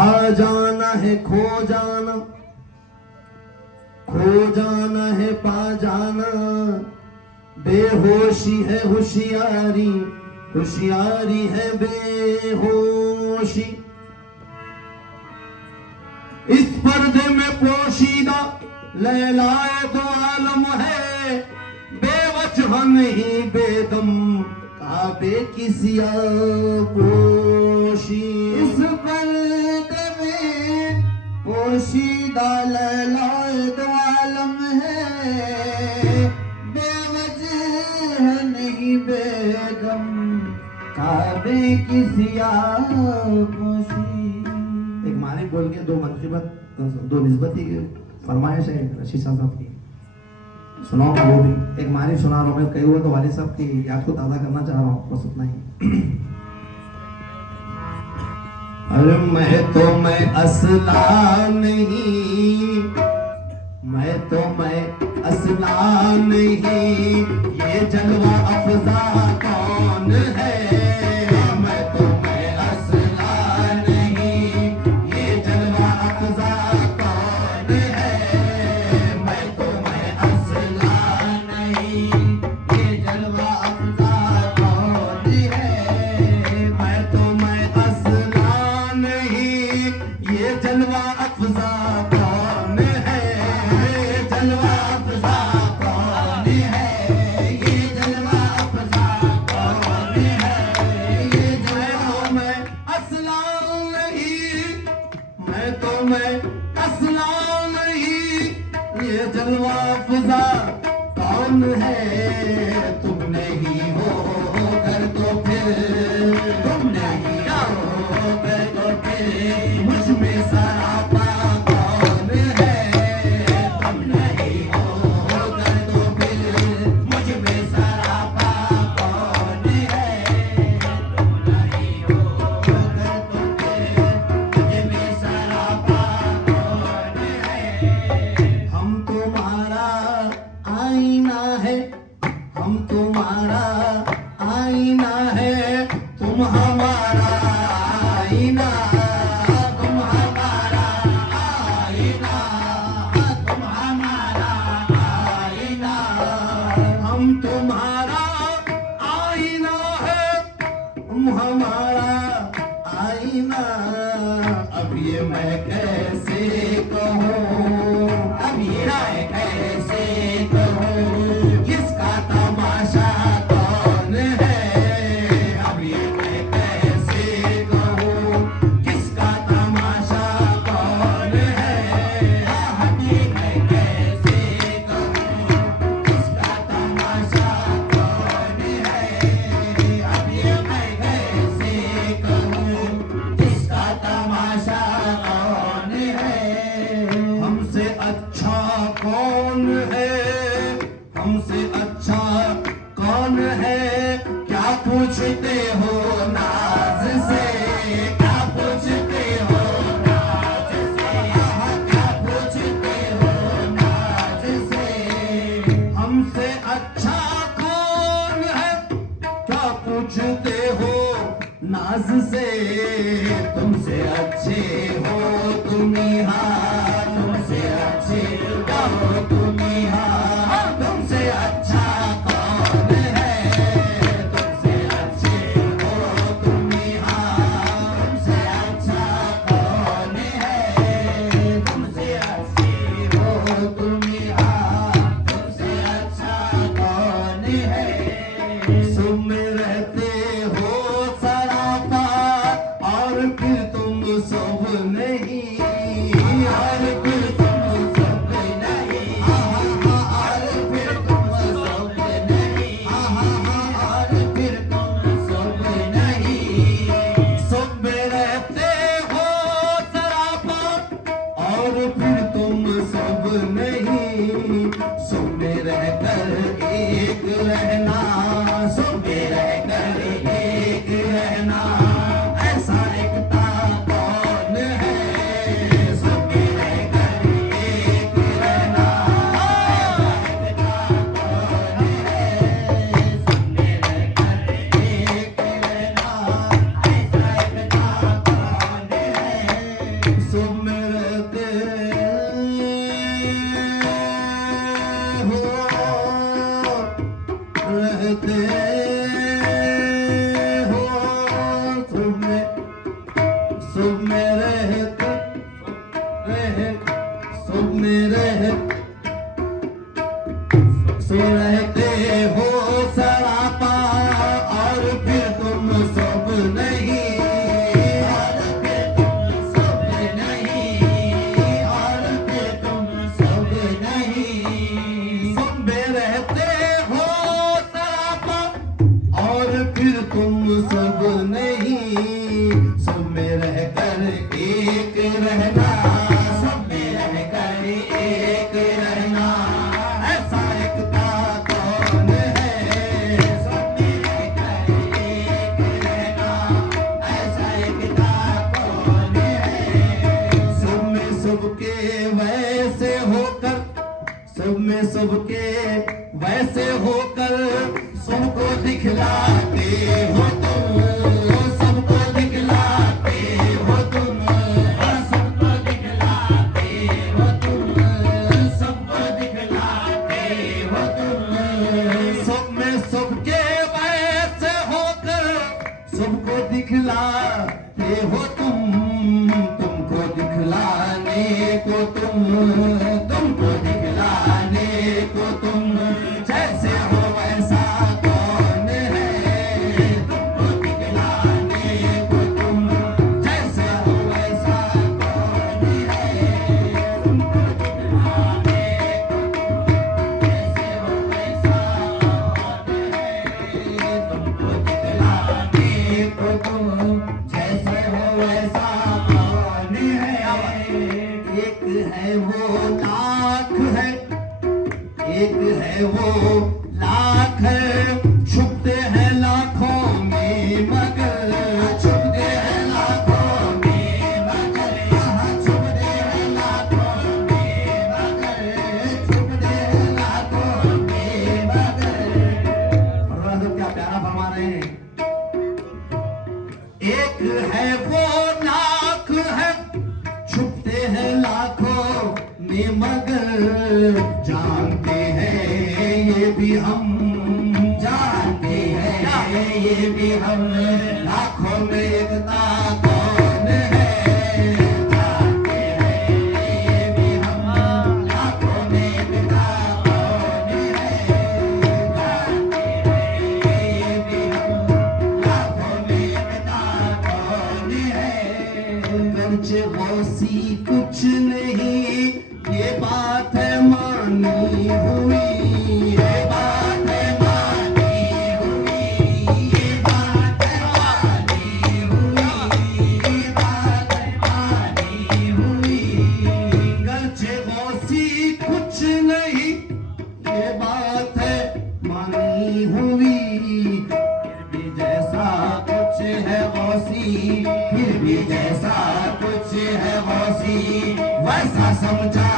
पा जाना है खो जाना, खो जाना है पा जाना, बेहोशी है होशियारी, होशियारी है बेहोशी। इस पर्दे में पोशीदा लैलाए दो आलम है, बेवजह नहीं बेदम काबे की सिया पोशी। इस पर्दे में पोशीदा लैलाए दो आलम है, बेवजह नहीं बेदम काबे की सिया पोशी। एक मानी बोल के दो मनकीबत दो निस्बती फरमाइश है रशीद साहब की, सुनाओ वो भी। एक मानी सुना रहा हूँ मैं, कई हुआ तो वालिद साहब की याद को ताज़ा करना चाह रहा हूँ, बस उतना ही। अरे मैं असला नहीं, मैं असला नहीं, ये जलवा अफजा कौन है। मैं असला नहीं, ये जलवा अफजा कौन है। मैं असला नहीं, ये जलवा अफजा कौन है। मैं असला नहीं, ये जलवा अफजा कौन है। जलवा अफजा कौन है, ये जलवा अफजा कौन है। ये जलवा मैं असला नहीं, मैं असला नहीं, ये जलवा अफजा कौन है। तुम नहीं हो कर तो फिर, तुम नहीं हो कर तो फिर, मुझ में सरापा कौन है। तुम नहीं हो कर तो फिर, मुझ में सरापा कौन है। तुम नहीं हो कर तो फिर, मुझ में सरापा कौन है। हम तुम्हारा आईना है, हम तुम्हारा आईना है, तुम हमारा आईना। तुम हमारा आईना, तुम हमारा आईना। हम तुम्हारा आईना है, तुम हमारा आईना। अब ये मैं कैसे कहूँ, अब ये मैं कैसे कहूँ, किसका तमाशा कौन है। अब ये मैं कैसे कहूँ, किसका तमाशा कौन है। अब ये मैं कैसे कहूँ, किसका तमाशा कौन है। अब ये मैं कैसे कहूँ, किसका तमाशा कौन है। हमसे अच्छा कौन है, हमसे अच्छा कौन है। क्या पूछते हो नाज से, क्या पूछते हो नाज से। क्या पूछते हो नाज से। हमसे अच्छा कौन है, क्या पूछते हो नाज से। तुमसे अच्छे हो तुम ही, हाँ तुमसे अच्छे हो तुम ही, हाँ तुमसे अच्छा कौन है। तुमसे अच्छे हो तुम ही, हाँ तुमसे अच्छा कौन है। तुमसे अच्छे हो तुम ही, हाँ तुमसे अच्छा कौन है। सुन रहते हो सरापा, और फिर तुम सब नहीं, और फिर तुम सब नहीं। सुख में रहते सुख में रहते सो रहते हो सरापा और फिर तुम सब नहीं और फिर तुम सब नहीं और फिर तुम सब नहीं सब में रहते हो सरापा और फिर तुम सब नहीं सब में रहकर एक रहना सब में रहकर एक रहना ऐसा एकता कौन है सब में रहकर एक रहना ऐसा एकता कौन है सब में सबके वैसे होकर सब में सबके वैसे होकर सबको दिखलाते हो तुम सबको दिखलाते हो तुम सबको दिखलाते हो तुम सबको दिखलाते हो तुम सब में सबके वैसे होकर सबको दिखलाते हो तुमको दिखलाने को तुमको दिखलाने को तुम जैसे हो वैसा कौन है तुमको दिखलाने को तुम जैसे हो वैसा कौन है तुमको दिखलाने को तुम जैसे हो वैसा कौन है एक है वो लाख है एक है वो लाख है छुपते हैं लाखों में मगर छुपते हैं लाखों में मगर यहाँ छुपते हैं लाखों में मगर छुपते हैं लाखों में मगर भगवान साहब क्या प्यारा फरमा रहे हैं। एक है वो लाख है छुपते हैं लाखों में मगर जानते हैं ये भी हम जानते हैं ये भी हम लाखों में एकता कौन है जानते हैं ये भी हम लाखों में एकता कौन है जानते हैं ये भी हम लाखों में एकता कौन है गरचे गौसी कुछ नहीं ये बात है मानी हुई ये बात है मानी हुई ये बात है मानी हुई ये बात है मानी हुई गरचे गौसी कुछ नहीं ये बात है मानी हुई फिर भी जैसा कुछ है गौसी फिर भी जैसा कुछ है गौसी वैसा समझा